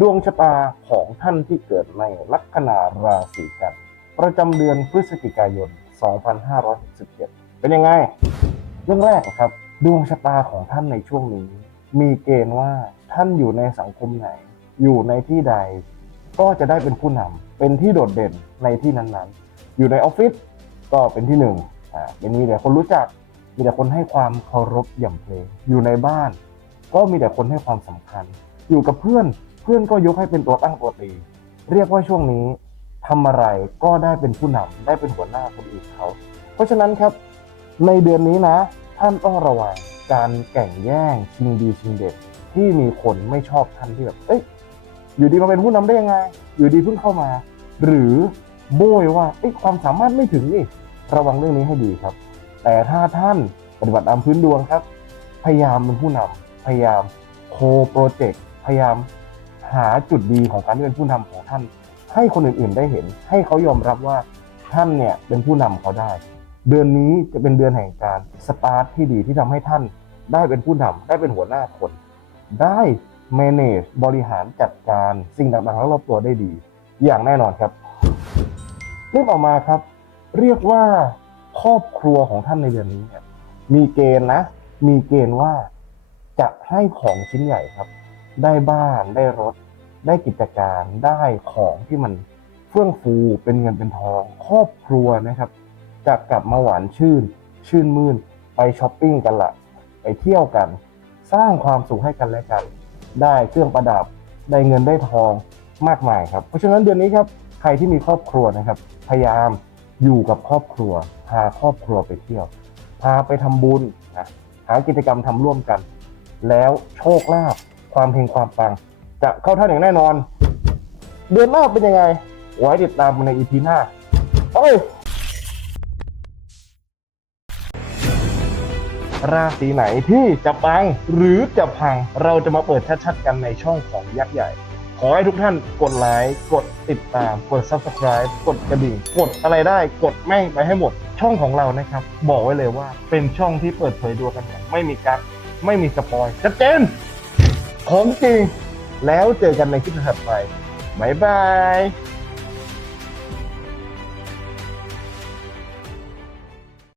ดวงชะตาของท่านที่เกิดในลัคนาราศีกัน ประจำเดือนพฤศจิกายน 2567 เป็นยังไง เรื่องแรกครับ ดวงชะตาของท่านในช่วงนี้ มีเกณฑ์ว่าท่านอยู่ในสังคมไหน อยู่ในที่ใด ก็จะได้เป็นผู้นำเป็นที่โดดเด่นในที่นั้นๆ อยู่ในออฟฟิศก็เป็นที่หนึ่งอ่าเป็นมีแต่คนรู้จัก มีแต่คนให้ความเคารพอย่างเพลงอยู่ในบ้าน ก็มีแต่คนให้ความสำคัญ อยู่กับเพื่อน พื่อนก็ยกให้เป็นตัวตั้งตัวตี เรียกว่าช่วงนี้ทำอะไรก็ได้เป็นผู้นำได้เป็นหัวหน้าคนอื่นเขา เพราะฉะนั้นครับในเดือนนี้นะ ท่านต้องระวังการแข่งแย่งชิงดีชิงเด่นที่มีคนไม่ชอบท่านที่แบบเอ้ยอยู่ดีมาเป็นผู้นำได้ยังไง อยู่ดีเพิ่งเข้ามา หรือโบยว่าเอ้ยความสามารถไม่ถึงนี่ระวังเรื่องนี้ให้ดีครับ แต่ถ้าท่านปฏิบัติตามพื้นดวงครับ พยายามเป็นผู้นำพยายามโคโปรเจกต์พยายาม หาจุดดีของการที่เป็นผู้นำของท่าน ให้คนอื่นๆได้เห็น ให้เขายอมรับว่าท่านเนี่ยเป็นผู้นำเขาได้ เดือนนี้จะเป็นเดือนแห่งการสตาร์ทที่ดีที่ทำให้ท่านได้เป็นผู้นำได้เป็นหัวหน้าคน ได้ manage บริหารจัดการสิ่งต่างๆรอบตัวได้ดี อย่างแน่นอนครับเรื่องต่อมาครับ เรียกว่าครอบครัวของท่านในเดือนนี้เนี่ยมีเกณฑ์นะ มีเกณฑ์ว่าจะให้ของชิ้นใหญ่ครับ ได้บ้านได้รถ ได้กิจการได้ของที่มันเฟื่องฟูเป็นเงินเป็นทอง ครอบครัวนะครับจะกลับมาหวานชื่น ชื่นมื่นไปช้อปปิ้งกันละไปเที่ยวกัน สร้างความสุขให้กันและกัน ได้เครื่องประดับได้เงินได้ทองมากมายครับ เพราะฉะนั้นเดือนนี้ครับใครที่มีครอบครัวนะครับ พยายามอยู่กับครอบครัว พาครอบครัวไปเที่ยว พาไปทำบุญนะหากิจกรรมทำร่วมกัน แล้วโชคลาภ ความเฮงความปัง จะเข้าท่านอย่างแน่นอน เดือนหน้าเป็นยังไง ไว้ติดตามในอีพีหน้าเอ้ยราศีไหนที่จะปังหรือจะพังเราจะมาเปิดชัดๆกันในช่องของยักษ์ใหญ่ ขอให้ทุกท่านกดไลค์กดติดตาม กด subscribe กดกระดิ่ง กดอะไรได้กดแม่งไปให้หมด ช่องของเรานะครับ บอกไว้เลยว่าเป็นช่องที่เปิดเผยดวงกันอย่างไม่มีกักไม่มีสปอยชัดเจน ของจริง แล้วเจอกันในคลิปถัดไปบ๊ายบาย